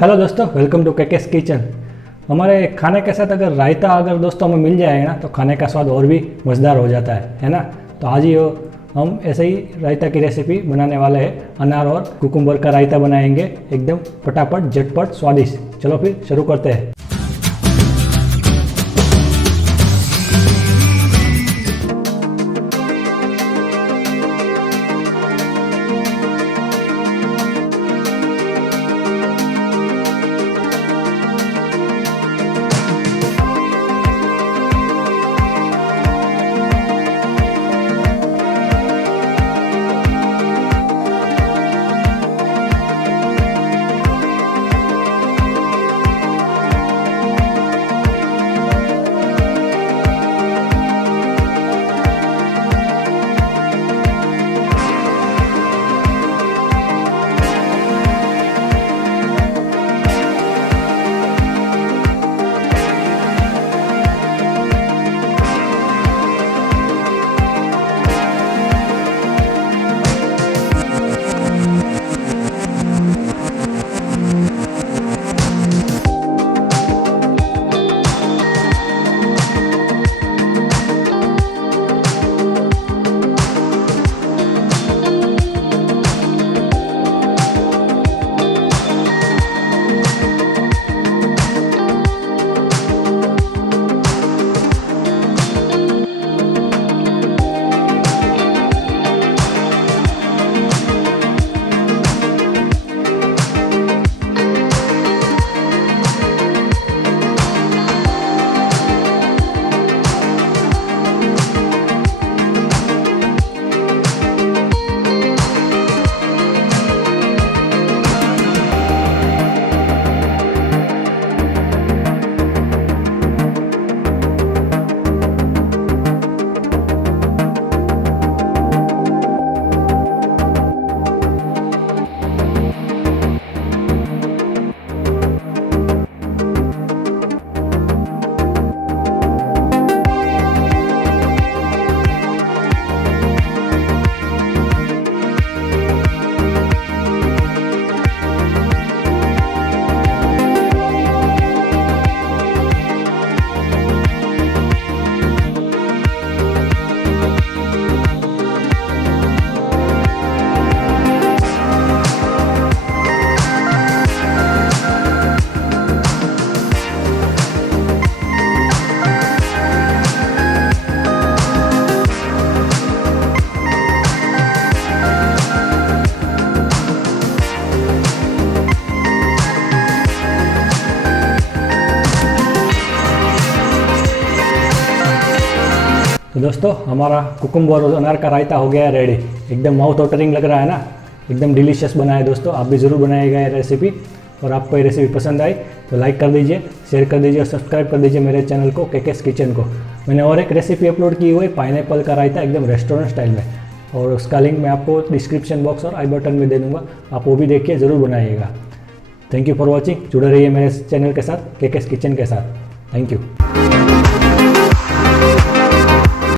Hello दोस्तों, welcome to केकेस kitchen. हमारे खाने के साथ अगर रायता अगर दोस्तों हमें मिल जाए ना तो खाने का स्वाद और भी मज़ेदार हो जाता है ना। तो आज ही हम ऐसे ही रायता की रेसिपी बनाने वाले हैं। अनार और कुकुम्बर का रायता बनाएंगे, एकदम फटाफट झटपट स्वादिष्ट। चलो फिर शुरू करते हैं। तो दोस्तों, हमारा कुकुम्बर और अनार का रायता हो गया है रेडी। एकदम माउथ वाटरिंग लग रहा है ना, एकदम डिलीशियस बना है दोस्तों। आप भी ज़रूर बनाइएगा ये रेसिपी। और आपको ये रेसिपी पसंद आई तो लाइक कर दीजिए, शेयर कर दीजिए और सब्सक्राइब कर दीजिए मेरे चैनल को केकेस किचन को। मैंने और एक रेसिपी अपलोड की हुई है पाइनएप्पल का रायता, एकदम रेस्टोरेंट स्टाइल में, और उसका लिंक मैं आपको डिस्क्रिप्शन बॉक्स और आई बटन में दे दूँगा। आप वो भी देखिए, ज़रूर बनाइएगा। Thank you for watching. जुड़े रहिए मेरे चैनल के साथ, केकेस किचन के साथ। Thank you.